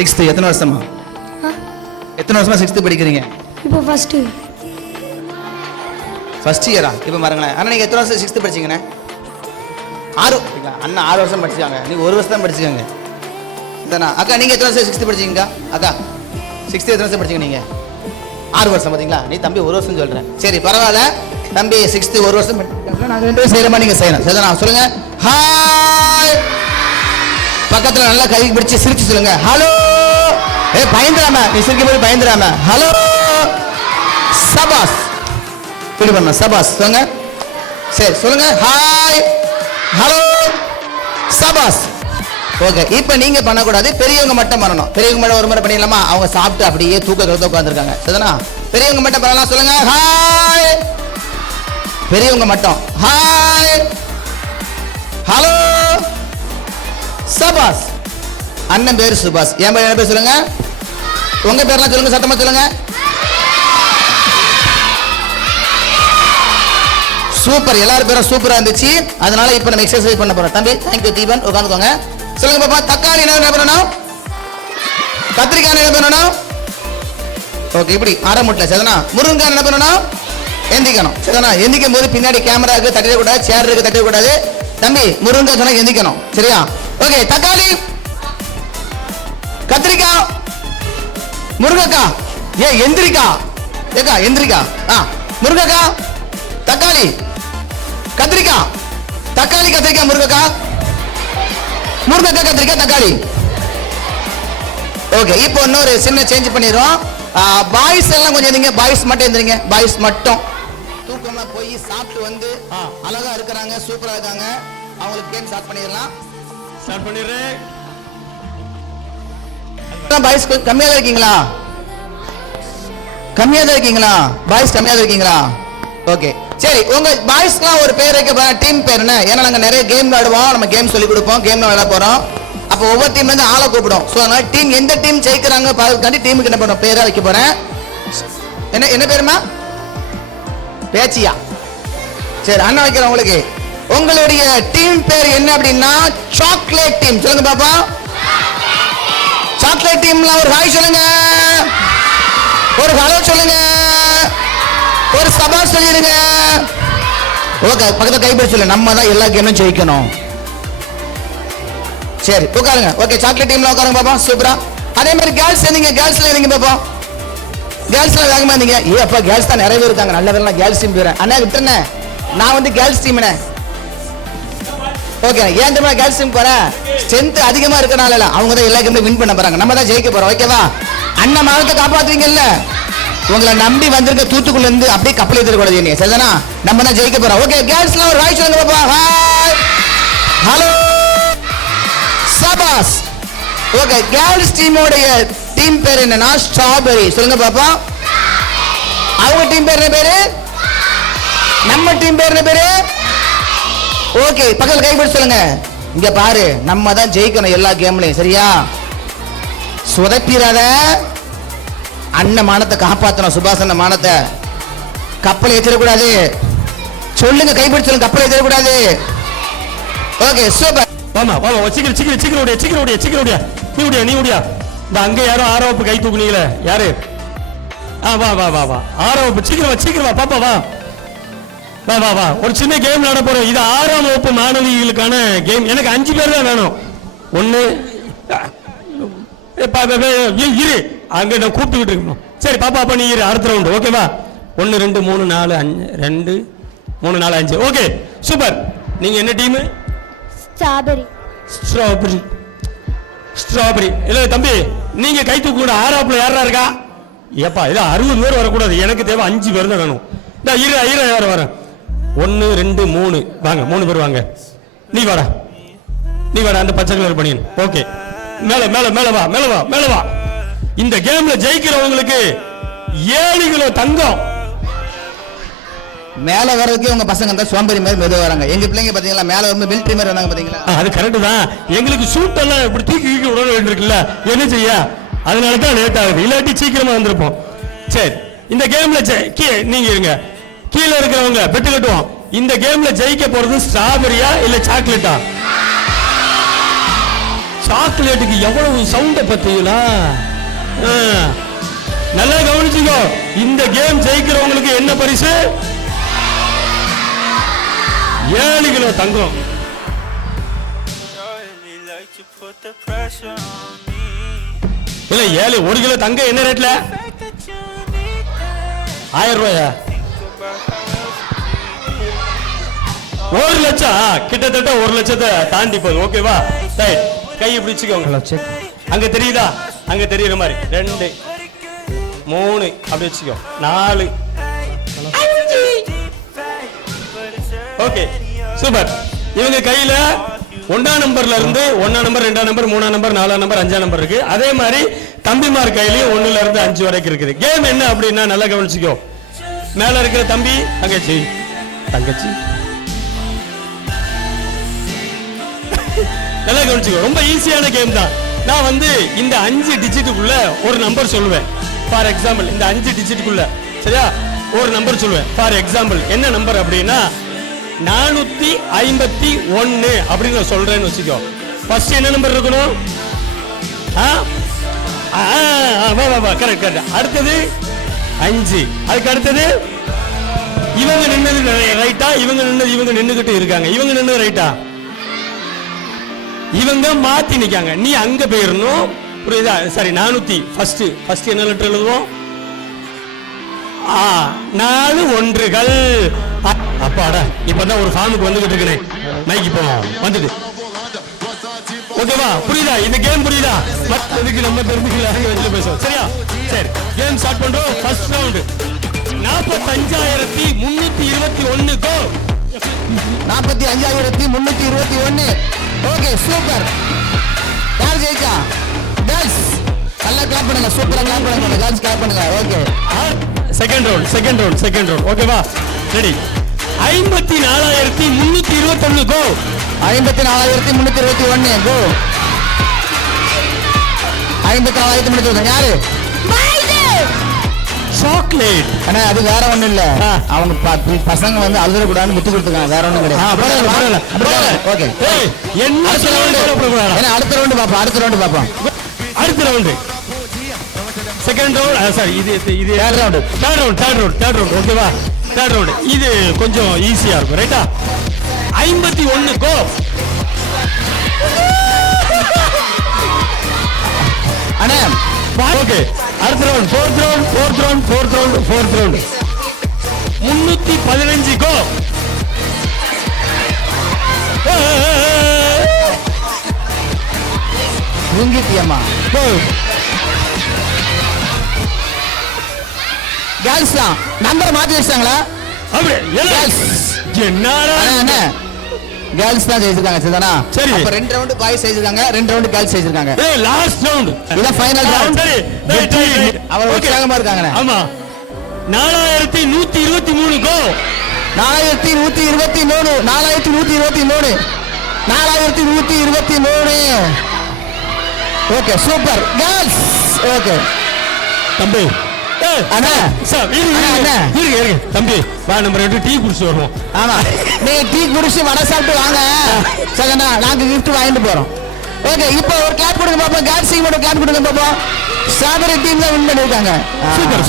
6th எத்தனை வருஷமா எத்தனை வருஷமா 6th படிக்கிறீங்க? இப்போ ஃபர்ஸ்ட் இயரா? இப்போ பாருங்களேன். அண்ணா நீங்கள் எத்தனை வருஷம் 6th படிச்சிங்கண்ணே? 6. அண்ணா 6 வருஷம் படிச்சிருக்காங்க, நீங்கள் 1 வருஷம் தான் படிச்சிருக்காங்க. இதாண்ணா அக்கா நீங்கள் எத்தனை வருஷம் 6th படிச்சிங்கக்கா? அக்கா 6th எத்தனை வருஷம் படிச்சிங்க நீங்கள்? 6 வருஷம். பார்த்தீங்களா, நீ தம்பி 1 வருஷம் சொல்கிறேன். சரி பரவாயில்ல, தம்பி 6th 1 வருஷம் நாங்கள் 2 பேரும் செய்கிற மாதிரி நீங்கள் செய்யணும். சரிதானா? சொல்லுங்க ஹாய். பக்கத்தில் நல்லா கை பிடிச்சி சிரிச்சு சொல்லுங்க ஹலோ. பயந்துடாம, நீ சிரிக்கும் போது பயந்துடாம ஹலோ சபாஸ். இப்படி பண்ண சபாஸ் சொல்லுங்க. சரி சொல்லுங்க ஹாய் ஹலோ சபாஸ். ஓகே, இப்போ நீங்க பண்ணக்கூடாது, பெரியவங்க மட்டும் பண்ணணும். பெரியவங்க மட்டும் ஒரு முறை பண்ணிடலாமா? அவங்க சாப்பிட்டு அப்படியே தூக்கத்தில் உட்காந்துருக்காங்க. சரிதானா? பெரியவங்க மட்டும் பண்ணலாம். சொல்லுங்க ஹாய். பெரியவங்க மட்டும் ஹாய் ஹலோ சபாஸ். அண்ணன் பேர் சுபாஷ். என் பேர் என்ன பேர் சொல்லுங்க? உங்க பேர்லாம் சொல்லுங்க, சத்தமா சொல்லுங்க. சூப்பர், எல்லாரும் பேரும் சூப்பரா இருந்துச்சு. அதனால இப்போ நம்ம எக்ஸசைஸ் பண்ண போறோம். தம்பி தேங்க்யூ தீபன், உட்காந்துக்கோங்க. சொல்லுங்க பாப்பா, தக்காளி என்ன பண்ணணும்? கத்திரிக்காய் என்ன பண்ணணும்? ஓகே, இப்படி அரை முட்டை. சரிதானா? முருங்கைக்காய் என்ன பண்ணணும்? எந்திக்கணும். சரிதானா? எந்திக்கும் போது பின்னாடி கேமரா இருக்கு, தட்டிடக்கூடாது. சேர் இருக்கு, தட்டிடக்கூடாது. தம்பி முருங்கை சொன்னா எந்திக்கணும். சரியா? ஓகே, தக்காளி, கத்திரிக்காய், முருங்கைக்காய். எந்திரிக்கா ஏக்கா, எந்திரிக்கா. முருங்கைக்காய், தக்காளி, கத்திரிக்காய், தக்காளி, கத்திரிக்காய், முருங்கைக்காய், முருங்கைக்காய், கத்திரிக்காய், தக்காளி. ஓகே, இப்போ இன்னொரு சின்ன சேஞ்ச் பண்ணிடுறோம். பாய்ஸ் எல்லாம் கொஞ்சம் எந்திங்க. பாய்ஸ் மட்டும் எந்திரிங்க. பாய்ஸ் மட்டும் தூக்கமா போய் சாப்பிட்டு வந்து அழகா இருக்கிறாங்க, சூப்பரா இருக்காங்க. அவங்களுக்கு கேம் ஸ்டார்ட் பண்ணிடலாம். ஸ்டார்ட் பண்ணிடுறேன். பாய்ஸ் கம்மியா தான் இருக்கீங்களா? கம்மியா தான் இருக்கீங்களா? பாய்ஸ் கம்மியா தான் இருக்கீங்களா? ஓகே சரி, உங்க பாய்ஸ்க்குலாம் ஒரு பேர் வைக்க போறேன். டீம் பேர் என்ன? ஏன்னா நாங்க நிறைய கேம் விளையாடுவோம், நம்ம கேம் சொல்லி கொடுப்போம், கேம் விளையாட போறோம். அப்போ ஒவ்வொரு டீம்ல இருந்து ஆளை கூப்பிடும். ஸோ அதனால டீம் எந்த டீம் ஜெயிக்கிறாங்க பார்க்கறதுக்காண்டி டீமுக்கு என்ன பண்ணுறோம், பேரா வைக்க போறேன். என்ன என்ன பேருமா? பேச்சியா? சரி, அண்ணா வைக்கிறேன் உங்களுக்கு. உங்களுடைய டீம் பேர் என்ன அப்படின்னா சாக்லேட் டீம். சொல்லுங்க பாப்பா. சாக்லேட் டீம்ல ஒரு ஹாய் சொல்லுங்க, ஒரு ஹலோ சொல்லுங்க, ஒரு சபாஷ் சொல்லிடுங்க. ஓகே, பக்கத்துல கைப்பிடி சொல்லுங்க. நம்ம தான் எல்லா கேமும் ஜெயிக்கணும். சரி உட்காருங்க. ஓகே, சாக்லேட் டீம்ல உட்காருங்க பாப்பா. சூப்பரா. அதே மாதிரி கேர்ள்ஸ் இருந்தீங்க, கேர்ள்ஸ்ல இருந்தீங்க பாப்பா. கேர்ள்ஸ்ல வேகமா இருந்தீங்க. அப்பா கேர்ள்ஸ் தான் நிறைய பேர் இருக்காங்க. நல்ல பேர்லாம் கேர்ள்ஸ் டீம் போறேன். அண்ணா விட்டுருண்ணே, நான் வந்து கேர்ள்ஸ் டீம்னே. ஓகே, ஏன் தெரியுமா கேர்ள்ஸ் டீம் போறேன்? ஸ்ட்ரென்த் அதிகமா இருக்கனால அவங்க தான் எல்லா கேம்லயும் வின் பண்ண போறாங்க. நம்ம தான் ஜெயிக்க போறோம். ஓகேவா? அண்ணன் மாவட்டத்தை காப்பாத்துவீங்கல்ல? உங்களை நம்பி வந்திருக்க தூத்துக்குள்ள இருந்து அப்படியே கப்பல் ஏற்றக்கூடாது நீங்க. சரிதானா? நம்ம தான் ஜெயிக்க போறோம். ஓகே, கேர்ள்ஸ்லாம் ஒரு ஹாய் சொல்லுங்க பாப்பா. ஹாய் ஹலோ சபாஸ். ஓகே, கேர்ள்ஸ் டீமோடைய டீம் பேர் என்னன்னா ஸ்ட்ராபெரி. சொல்லுங்க பாப்பா. அவங்க டீம் பேர் என்ன பேரு? நம்ம டீம் பேர் என்ன பேரு? ஓகே, பக்கத்துல கைப்பிடி சொல்லுங்க. இங்க பாரு, நம்ம தான் ஜெயிக்கணும் எல்லா கேம்லயும். சரியா? சொதப்பிராத. அண்ணன் மானத்தை காப்பாற்றணும். சுபாஷ் அண்ணன் மானத்தை. கப்பலை ஏற்றிடக்கூடாது. சொல்லுங்க, கைப்பிடி சொல்லுங்க. கப்பலை ஏற்றிடக்கூடாது. Okay super. வாமா வாமா, சீக்கிரம் சீக்கிரம் சீக்கிரம் ஓடியா, சீக்கிரம் ஓடியா, சீக்கிரம் ஓடியா. நீ ஓடியா, நீ ஓடியா. இந்த அங்க யாரோ ஆரோப்பு கை தூக்குனீங்களே, யாரு? வா வா வா வா, ஆரோப்பு. சீக்கிரம் வா, சீக்கிரம் வா பாப்பா, வா வா வா வா. ஒரு சின்ன கேம் விளையாட போறோம். இது 6ஆம் வகுப்பு மாணவிகளுக்கான கேம். எனக்கு 5 பேர் தான் வேணும். ஒண்ணு இரு, அங்க நான் கூப்பிட்டுக்கிட்டு இருக்கணும். சரி பாப்பா, அப்ப நீ இரு, அடுத்த ரவுண்டு. ஓகேவா? 1 2 3 4 5 2 3 4 5. Okay super. நீங்க என்ன டீம்? ஸ்ட்ராபெரி. ஸ்ட்ராபெரி. ஸ்ட்ராபெரி. இல்ல தம்பி, நீங்க கை தூக்க. ஆறாப்புல யாரா இருக்கா? ஏப்பா இல்ல 60 பேர் வரக்கூடாது. எனக்கு தேவை 5 பேர் தான் வேணும். இரு யாரும் வர. 1 2 3 வாங்க, 3 பேர் வாங்க. நீ வாடா, நீ வாடா. அந்த பச்சை கலர் பனியன். ஓகே, மேல மேல மேல வா, மேல வா, மேல வா. இந்த கேம்ல ஜெயிக்கிறவங்களுக்கு 7 கிலோ தங்கம். மேல வர்றதுக்கு உங்க பசங்க தான் சோம்பேறி மாதிரி மெதுவா வராங்க. எங்க பிள்ளைங்க பாத்தீங்களா, மேல வந்து மிலிட்டரி மாதிரி வந்தாங்க பாத்தீங்களா? அது கரெக்ட் தான். எங்களுக்கு ஷூட் எல்லாம் இப்படி தூக்கி விட வேண்டியிருக்குல்ல, என்ன செய்ய? அதனால தான் லேட் ஆகுது. இல்லாட்டி சீக்கிரமா வந்திருப்போம். சரி, இந்த கேம்ல நீங்க இருங்க, கீழே இருக்கிறவங்க பெட்டு கட்டுவோம். இந்த கேம்ல ஜெயிக்க போறது ஸ்ட்ராபெரியா இல்ல சாக்லேட்டா? சாக்லேட்டுக்கு எவ்வளவு சவுண்ட பத்தீங்களா? நல்லா கவனிச்சுக்கோ. இந்த கேம் ஜெயிக்கிறவங்களுக்கு என்ன பரிசு? 7 கிலோ தங்கம். இல்ல 1 கிலோ தங்கம் என்ன ரேட்ல? 1000 ரூபாயா? 1 லட்சம், கிட்டத்தட்ட 1 லட்சத்தை தாண்டி போகுது. ஓகேவா? ரைட், கை இப்படி வச்சுக்கோங்க. அங்க தெரியுதா? அங்க தெரியுற மாதிரி 2 3 அப்படி வச்சுக்கோ. 4 5. Okay, super. இவங்க கையில 1ஆம் நம்பர்ல இருந்து 1ஆம் நம்பர், 2ஆம் நம்பர், 3ஆம் நம்பர், 4ஆம் நம்பர், 5ஆம் நம்பர் இருக்கு. அதே மாதிரி தம்பிமார் கையிலயும் 1ல இருந்து 5 வரைக்கும் இருக்குது. கேம் என்ன அப்படின்னா நல்லா கவனிச்சுக்கோ. மேல இருக்கிற தம்பி, தங்கச்சி, தங்கச்சி நல்லா கவனிச்சுக்கோ. ரொம்ப ஈஸியான கேம் தான். நான் வந்து இந்த 5 டிஜிட்டுக்குள்ள ஒரு நம்பர் சொல்லுவேன். ஃபார் எக்ஸாம்பிள் இந்த 5 டிஜிட்டுக்குள்ள, சரியா, ஒரு நம்பர் சொல்லுவேன். ஃபார் எக்ஸாம்பிள் என்ன நம்பர் அப்படின்னா 451 அப்படின்னு நான் சொல்றேன்னு வச்சுக்கோ. ஃபர்ஸ்ட் என்ன நம்பர் இருக்கணும்? Correct correct. அடுத்தது 5. அதுக்கு அடுத்தது இவங்க நின்னது ரைட்டா? இவங்க நின்னது, இவங்க நின்னுகிட்டு இருக்காங்க. இவங்க நின்னது ரைட்டா? இவங்க மாத்தி நிக்காங்க. நீ அங்க போயிடணும். புரியுதா? சரி, 400 ஃபர்ஸ்ட் என்ன லெட்டர் எழுதுவோம்? 4 ஒன்றுகள். அப்பாடா, இப்பதான் ஒரு ஃபார்முக்கு வந்துகிட்டு இருக்கேன். மைக் இப்போ வந்துட்டு. ஓகேவா? புரியுதா? இந்த கேம் புரியுதா? மற்றதுக்கு நம்ம தெரிஞ்சுக்கல பேசுவோம். சரியா? சரி, கேம் ஸ்டார்ட் பண்றோம். ஃபர்ஸ்ட் ரவுண்ட் 45,321 கோ. 45,321. Okay, super. யார் ஜெயிச்சா? கேர்ள்ஸ் நல்லா கிளாப் பண்ணுங்க. சூப்பரா கிளாப் பண்ணுங்க. கேர்ள்ஸ் கிளாப் பண்ணுங்க. Okay, second round. ஓகேவா? ரெடி? 54,321 கோ. 54,321 கோ. 54,321 யாரு? சாக்லேட். ஆனா அது வேற ஒண்ணு இல்ல. அவங்க பசங்க வந்து அழுத கூடாதுன்னு விட்டு கொடுத்துருக்காங்க. வேற ஒண்ணும் கிடையாது. ஓகே, என்ன அடுத்த ரவுண்ட் பாப்போம். அடுத்த ரவுண்ட் செகண்ட் ரவுண்ட். சாரி, இது தேர்ட் ரவுண்ட். ஓகேவா? தேர்ட் ரவுண்ட் இது கொஞ்சம் ஈஸியா இருக்கும். ரைட்டா? 51 கோ. அண்ணா ஓகே, அடுத்த ரவுண்ட் ஃபோர்த் ரவுண்ட் 315 கோ. தூங்கிட்டியம்மா. கேர்ள்ஸ் தான் நம்பர் மாத்தி வச்சாங்களா? அப்படி என்னடா என்ன கேர்ள்ஸ் தான் ஜெயிச்சிருக்காங்க. சரிதானா? சரி, அப்ப 2 ரவுண்ட் பாய்ஸ் ஜெயிச்சிருக்காங்க, 2 ரவுண்ட் கேர்ள்ஸ் ஜெயிச்சிருக்காங்க. லாஸ்ட் ரவுண்ட் இதான் ஃபைனல் ரவுண்ட். சரி, அவர் உற்சாகமா இருக்காங்க. ஆமா, 4123 go. 4123. Okay, super girls. Okay தம்பி, அண்ணா சார் இரு தம்பி, வா நம்ம 2 டீ குடிச்சு வருவோம். ஆமா, நீங்க டீ குடிச்சு வடை சாப்பிட்டு வாங்க. சரிண்ணா, நாங்க கிஃப்ட் வாங்கிட்டு போறோம். ஓகே, இப்போ ஒரு கிளாப் கொடுங்க பாப்போம். கேர்ள்ஸ் டீம் மட்டும் கிளாப் கொடுங்க பாப்போம். ஸ்ட்ராபெரி டீம் தான் வின் பண்ணிருக்காங்க. சூப்பர்.